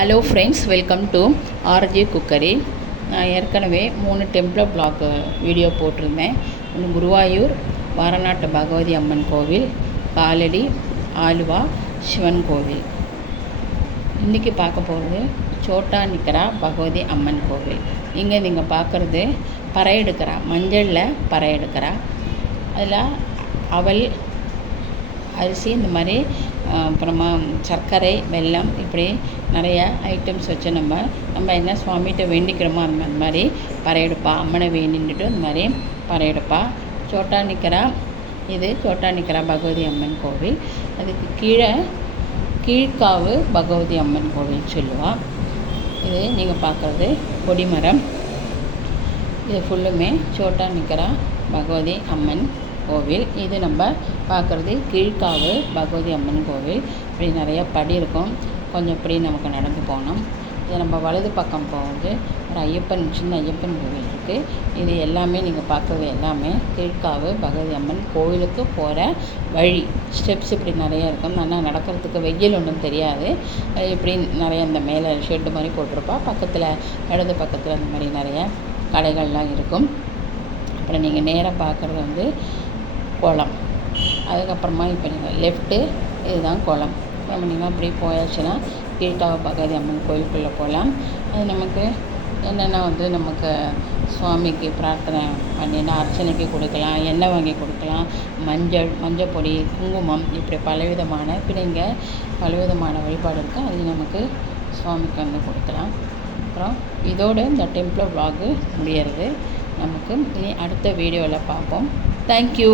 Hello friends, welcome to RJ cookery. நான் ஏற்கனவே 3 temple black video போட்டிருந்தேன். ஒன்று குருவாயூர் வாரநாட்டு பகவதி அம்மன் கோவில், காலடி ஆலுவா சிவன் கோவில். இன்றைக்கி பார்க்க போகிறது சோட்டா நிக்கரா பகவதி அம்மன் கோவில். இங்கே நீங்கள் பார்க்குறது பறை எடுக்கிறா, மஞ்சளில் பறை எடுக்கிறா. அதில் அவல், அரிசி, இந்த மாதிரி அப்புறமா சர்க்கரை, வெல்லம், இப்படி நிறைய ஐட்டம்ஸ் வச்சு நம்ம என்ன சுவாமிகிட்ட வேண்டிக்கிறோமோ அந்த மாதிரி பறையெடுப்பா. அம்மனை வேண்டிட்டு அந்த மாதிரி பறையெடுப்பா. சோட்டா நிக்கரா, இது சோட்டா நிக்கரா பகவதி அம்மன் கோவில். அதுக்கு கீழ்காவு பகவதி அம்மன் கோவில் சொல்லுவாள். இது நீங்கள் பார்க்குறது கொடிமரம். இது ஃபுல்லுமே சோட்டா நிக்கரா பகவதி அம்மன் கோவில். இது நம்ம பார்க்குறது கீழ்காவு பகவதி அம்மன் கோவில். இப்படி நிறைய படி இருக்கும். கொஞ்சம் இப்படி நமக்கு நடந்து போகணும். இது நம்ம வலது பக்கம் போகுது ஒரு ஐயப்பன், சின்ன ஐயப்பன் கோவில் இருக்குது. இது எல்லாமே நீங்கள் பார்க்குறது எல்லாமே கீழ்காவு பகவதி அம்மன் கோவிலுக்கு போகிற வழி. ஸ்டெப்ஸ் இப்படி நிறைய இருக்கும். ஆனால் நடக்கிறதுக்கு வெயில் ஒன்றும் தெரியாது. இப்படி நிறைய இந்த மேலே ஷெட்டு மாதிரி போட்டிருப்பா. பக்கத்தில் இடது பக்கத்தில் இந்த மாதிரி நிறைய கடைகள்லாம் இருக்கும். அப்புறம் நீங்கள் நேராக பார்க்குறது குளம். அதுக்கப்புறமா இப்போ நீங்கள் லெஃப்ட்டு, இதுதான் குளம். நம்ம நீங்கள் அப்படி போயாச்சுன்னா கீழ்காவு பகவதி அம்மன் கோயிலுக்குள்ளே போகலாம். அது நமக்கு என்னென்னா நமக்கு சுவாமிக்கு பிரார்த்தனை பண்ணினா அர்ச்சனைக்கு கொடுக்கலாம், எண்ணெய் வாங்கி கொடுக்கலாம், மஞ்சள் பொடி, குங்குமம், இப்படி பலவிதமான வழிபாடு இருக்குது. அது நமக்கு சுவாமிக்கு கொடுக்கலாம். அப்புறம் இதோடு இந்த டெம்பிள் vlog முடியறது. நமக்கு இனி அடுத்த வீடியோவில் பார்ப்போம். தேங்க்யூ.